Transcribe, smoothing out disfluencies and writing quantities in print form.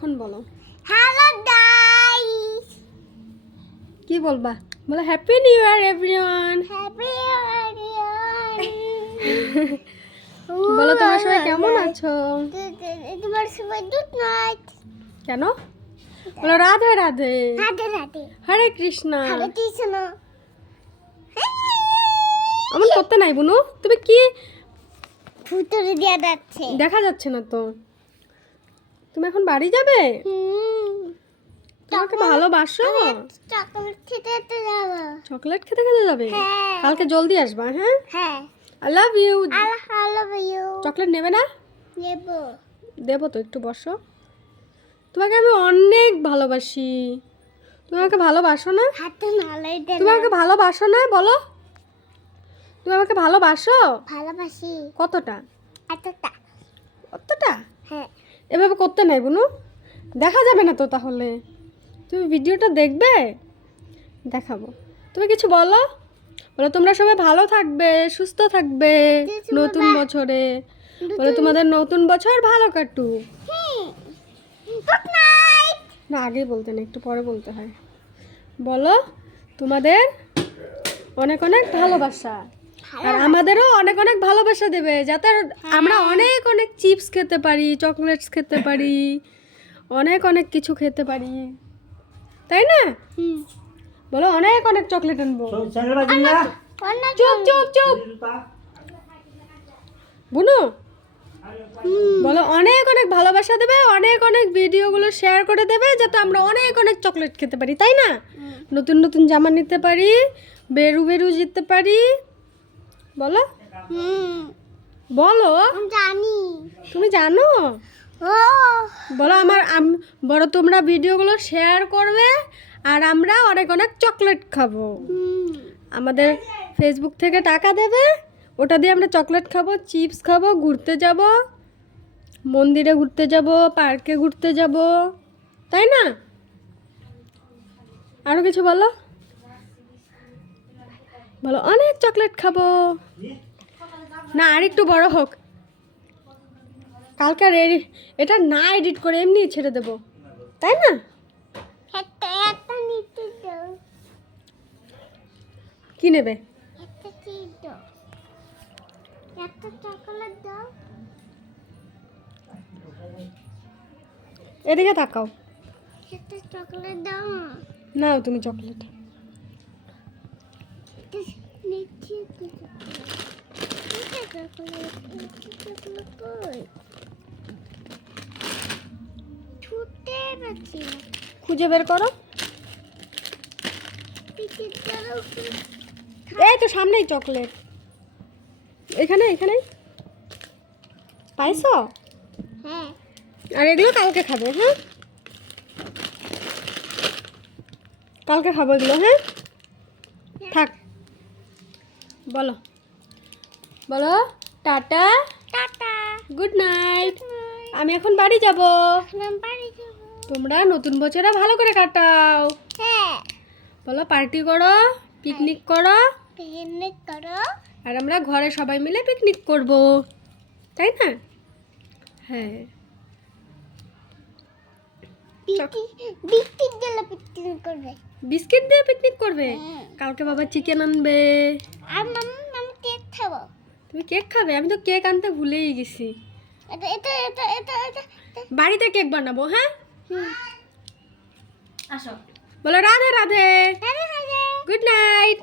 এখন বলো hello guys, কি বলবা? বলো happy new year everyone. Happy বলো তোমরা সবাই কেমন আছো? তোমার সবাই গুড নাইট। কেন? বলো রাধে রাধে, রাধে রাধে, হরে কৃষ্ণ। হরে কৃষ্ণ। এমন করতে নাই বুনু, তুমি কি ভুতুরে দিয়ে যাচ্ছে। দেখা যাচ্ছে না তো। তুমি এখন বাড়ি যাবে? তোমাকে ভালোবাসো? চকলেট খেতে যেতে যাবো। চকলেট খেতে খেতে যাবে? হ্যাঁ। কালকে জলদি আসবা। হ্যাঁ, হ্যাঁ, I love you. I love you. Chocolate নেবে না? নেবো। দেবো তো, একটু বসো। তোমাকে আমি অনেক ভালোবাসি। তুমি আমাকে ভালোবাসো না? হাতে নালাই দে। তুমি আমাকে ভালোবাসো না? বলো, তুমি আমাকে ভালোবাসো? ভালোবাসি। কতটা? এতটা। কতটা? হ্যাঁ। এভাবে করতে নাই বুনু, দেখা যাবে না তো তাহলে। তুমি ভিডিওটা দেখবে? দেখাবো। তুমি কিছু বলো। বলো তোমরা সবাই ভালো থাকবে, সুস্থ থাকবে নতুন বছরে। বলো তোমাদের নতুন বছর ভালো কাটুক। Good night. না, আগেই বলতে না, একটু পরে বলতে হয়। বলো তোমাদের অনেক অনেক ভালোবাসা, আর আমাদেরও অনেক অনেক ভালোবাসা দেবে, যাতে আমরা অনেক অনেক চিপস খেতে পারি, চকলেটস খেতে পারি, অনেক অনেক কিছু খেতে পারি, তাই না? বলো অনেক অনেক চকলেট আনবো। চুপ চুপ চুপ বুনু। বলো অনেক অনেক ভালোবাসা দেবে, অনেক অনেক ভিডিওগুলো শেয়ার করে দেবে, যাতে আমরা অনেক অনেক চকলেট খেতে পারি, তাই না? নতুন নতুন জামা নিতে পারি, বেরু বেরু যেতে পারি। বলো বলো। জানি। তুমি জানো? ও বলো বলো তোমরা ভিডিওগুলো শেয়ার করবে, আর আমরা অনেক অনেক চকলেট খাবো। আমাদের ফেসবুক থেকে টাকা দেবে, ওটা দিয়ে আমরা চকলেট খাবো, চিপস খাবো, ঘুরতে যাব, মন্দিরে ঘুরতে যাব, পার্কে ঘুরতে যাব, তাই না? আরও কিছু বলো। বলো অনেক চকলেট খাবো। না, আর একটু বড় হোক। কালকে এটা না এডিট করে এমনি ছেড়ে দেবো, তাই না? একটা নিতে দাও। কি নেবে? একটা চিজ দাও। একটা চকলেট দাও। এদিকে তাকাও। একটা চকলেট দাও। নাও তুমি চকলেট। নিচ্ছি চকলেট কই? ছুটতে পারছি না। খুঁজে বের করো। টিকিটটার উপরে। এই তো সামনেই চকলেট, এখানে এখানে পাইছো? হ্যাঁ। আর এগুলো কালকে খাবে। হ্যাঁ, কালকে খাবো এগুলো। হ্যাঁ, থাক। বলো বলো টাটা, টাটা। Good night. আমি এখন বাড়ি যাব। আমি বাড়ি যাব। তোমরা নতুন বছরে ভালো করে কাটাও। হ্যাঁ। বলো পার্টি করো, পিকনিক করো, পিকনিক করো। আর আমরা ঘরে সবাই মিলে পিকনিক করব, তাই না? হ্যাঁ। বিস্কিট দিলে পিকনিক করবে। বিস্কিট দিয়ে পিকনিক করবে? হ্যাঁ। কালকে বাবা চিকেন আনবে। আর আমি কেক খাবো। তুমি কেক খাবে? আমি তো কেক আনতে ভুলেই গেছি। এটা এটা এটা এটা এটা বাড়িতে কেক বানাবো। হ্যাঁ, আসো। বলো রাধে রাধে, রাধে রাধে। Good night.